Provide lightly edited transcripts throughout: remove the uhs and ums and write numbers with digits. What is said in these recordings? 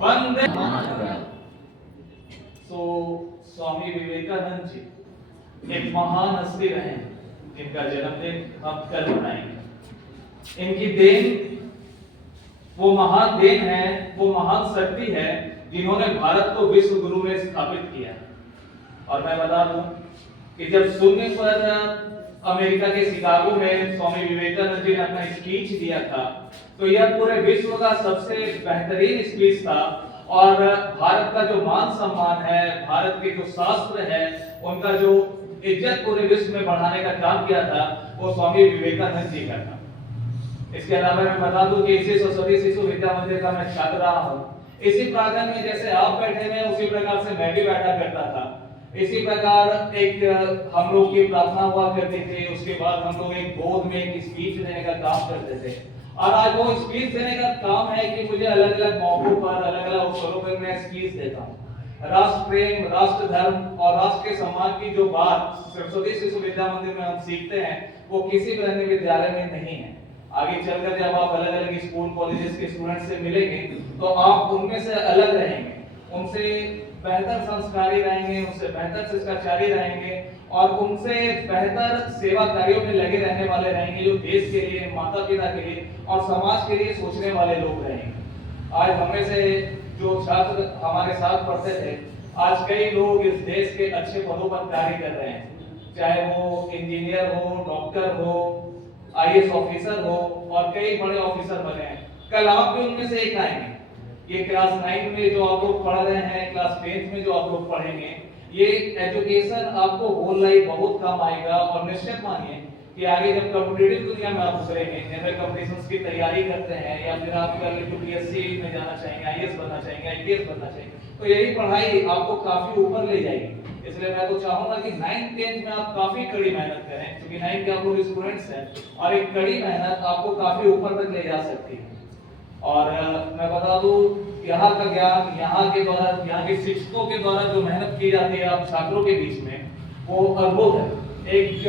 वंदे सो स्वामी विवेकानंद जी एक महान हस्ती रहे जिनका जन्मदिन हम कल मनाएंगे। इनकी देन वो महान देन है, वो महान शक्ति है जिन्होंने भारत को विश्व गुरु में स्थापित किया। और मैं बता दूं कि जब शून्य पर अमेरिका के शिकागो में स्वामी विवेकानंद जी ने अपना स्पीच दिया था, तो यह पूरे विश्व का सबसे बेहतरीन स्पीच था। और भारत का जो मान सम्मान है, भारत के जो शास्त्र है, उनका जो इज्जत पूरे विश्व में बढ़ाने का काम किया था, वो स्वामी विवेकानंद जी का था। इसके अलावा मैं बता दूं कि इसी सरस्वती शिशु विद्या मंदिर का मैं छात्र रहा हूं। इसी प्रांगण में जैसे आप बैठे हैं, उसी प्रकार से मैं भी बैठा करता था। इसी प्रकार एक हम लोग की प्रार्थना हुआ करती थी, उसके बाद हम लोग एक गोद में एक स्पीच देने का काम करते थे। और आज वो स्पीच देने का काम है कि मुझे अलग अलग मौकों पर, अलग अलग अवसरों पर मैं स्पीच देता हूँ। राष्ट्र प्रेम, राष्ट्र धर्म और राष्ट्र के सम्मान की जो बात सरस्वती शिशु विद्या मंदिर में हम सीखते हैं, वो किसी भी अन्य विद्यालय में नहीं है। आगे चलकर जब आप अलग अलग स्कूल कॉलेजेस के स्टूडेंट से मिलेंगे, तो आप उनमें से अलग रहेंगे, उनसे बेहतर संस्कारी रहेंगे, उनसे बेहतर शिष्टाचारी रहेंगे और उनसे बेहतर सेवा कार्यों में लगे रहने वाले रहेंगे, जो देश के लिए, माता पिता के लिए और समाज के लिए सोचने वाले लोग रहेंगे। आज हमें से जो छात्र हमारे साथ पढ़ते थे, आज कई लोग इस देश के अच्छे पदों पर कार्य कर रहे हैं, चाहे वो इंजीनियर हो, डॉक्टर हो, आईएएस ऑफिसर हो और कई बड़े ऑफिसर बने हैं। कल आप भी उनमें से एक आएंगे। ये क्लास 9 में जो आप लोग पढ़ रहे हैं, क्लास 10th में जो आप लोग पढ़ेंगे, ये एजुकेशन आपको होल लाइफ बहुत काम आएगा। और निश्चित मानिए कि आगे जब कॉम्पिटिटिव दुनिया में आप उतरेंगे, जैसे कॉम्पिटिशंस की तैयारी करते हैं या फिर आप यूपीएससी में जाना चाहेंगे, आईएएस बनना चाहेंगे, आईपीएस बनना चाहेंगे, तो यही पढ़ाई आपको काफी ऊपर ले जाएगी। इसलिए मैं तो चाहूंगा कि 9th 10th में आप काफी कड़ी मेहनत करें, क्योंकि 9th के आप लोग स्टूडेंट्स हैं और एक कड़ी मेहनत आपको काफी ऊपर तक ले जा सकती है। और मैं बता दूं, यहाँ का ज्ञान, यहाँ के द्वारा, यहाँ के शिक्षकों के द्वारा जो मेहनत की जाती है आप छात्रों के बीच में, वो अद्भुत है। एक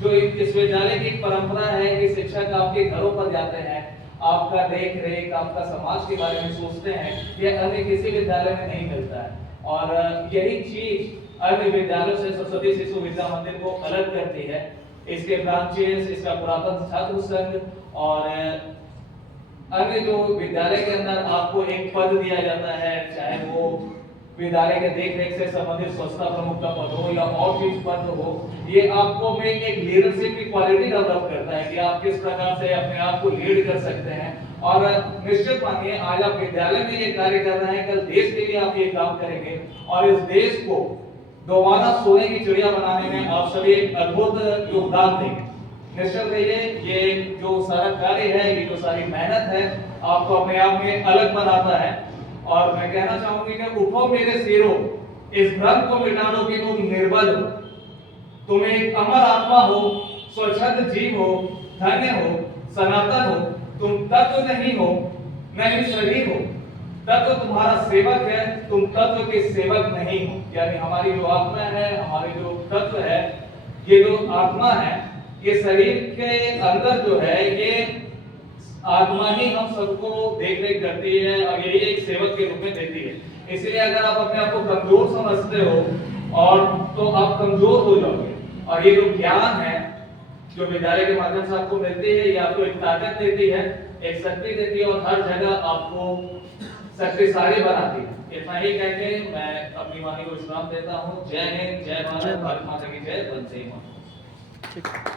जो इस विद्यालय की परंपरा है कि शिक्षक आपके घरों पर जाते हैं, आपका देख रेख, आपका समाज के बारे में सोचते हैं, ये अन्य किसी विद्यालय में नहीं मिलता है। और यही चीज अन्य विद्यालयों से सरस्वती शिशु विद्या मंदिर को अलग करती है। इसके ब्रांचेस, इसका पुरातन छात्र संघ और अन्य जो विद्यालय के अंदर आपको एक पद दिया जाता है, चाहे वो विद्यालय के देख रेख से संबंधित स्वच्छता प्रमुख का पद हो या और चीज पद हो, ये आपको में एक लीडरशिप की क्वालिटी डेवलप करता है कि आप किस प्रकार से अपने आप को लीड कर सकते हैं। और निश्चित मानिए, आज आप विद्यालय में ये कार्य कर रहे हैं, कल देश के लिए आप ये काम करेंगे और इस देश को दोबारा सोने की चिड़िया बनाने में आप सभी एक अद्भुत योगदान देंगे। निश्चित रहिए, ये जो सारा कार्य है, ये जो सारी मेहनत है, आपको अपने आप में अलग बनाता है। और मैं कहना चाहूंगी कि उठो मेरे शेरों, इस भ्रम को मिटा दो कि तुम निर्बल हो, तुम एक अमर आत्मा हो, स्वच्छंद जीव हो, धन्य हो, सनातन हो, तुम तत्व नहीं हो, न ही शरीर हो। तत्व तुम्हारा सेवक है, तुम तत्व के सेवक नहीं हो। यानी हमारी जो आत्मा है, हमारे जो तत्व है, ये जो आत्मा है, ये शरीर के अंदर जो है, ये आत्मा ही हम सबको देख रेख करती है और यही एक सेवक के रूप में देती है। इसलिए अगर आप अपने आप को कमजोर समझते हो और तो आप कमजोर हो जाओगे। और ये जो ज्ञान है, जो विद्यालय के माध्यम से आपको मिलती है, ये आपको एक ताकत देती है, एक शक्ति देती है और हर जगह आपको शक्तिशाली बनाती है। इतना ही कह के मैं अपनी वाणी को विश्राम देता हूँ। जय हिंद, जय भारत, भारत माता की जय, वंदे मातरम।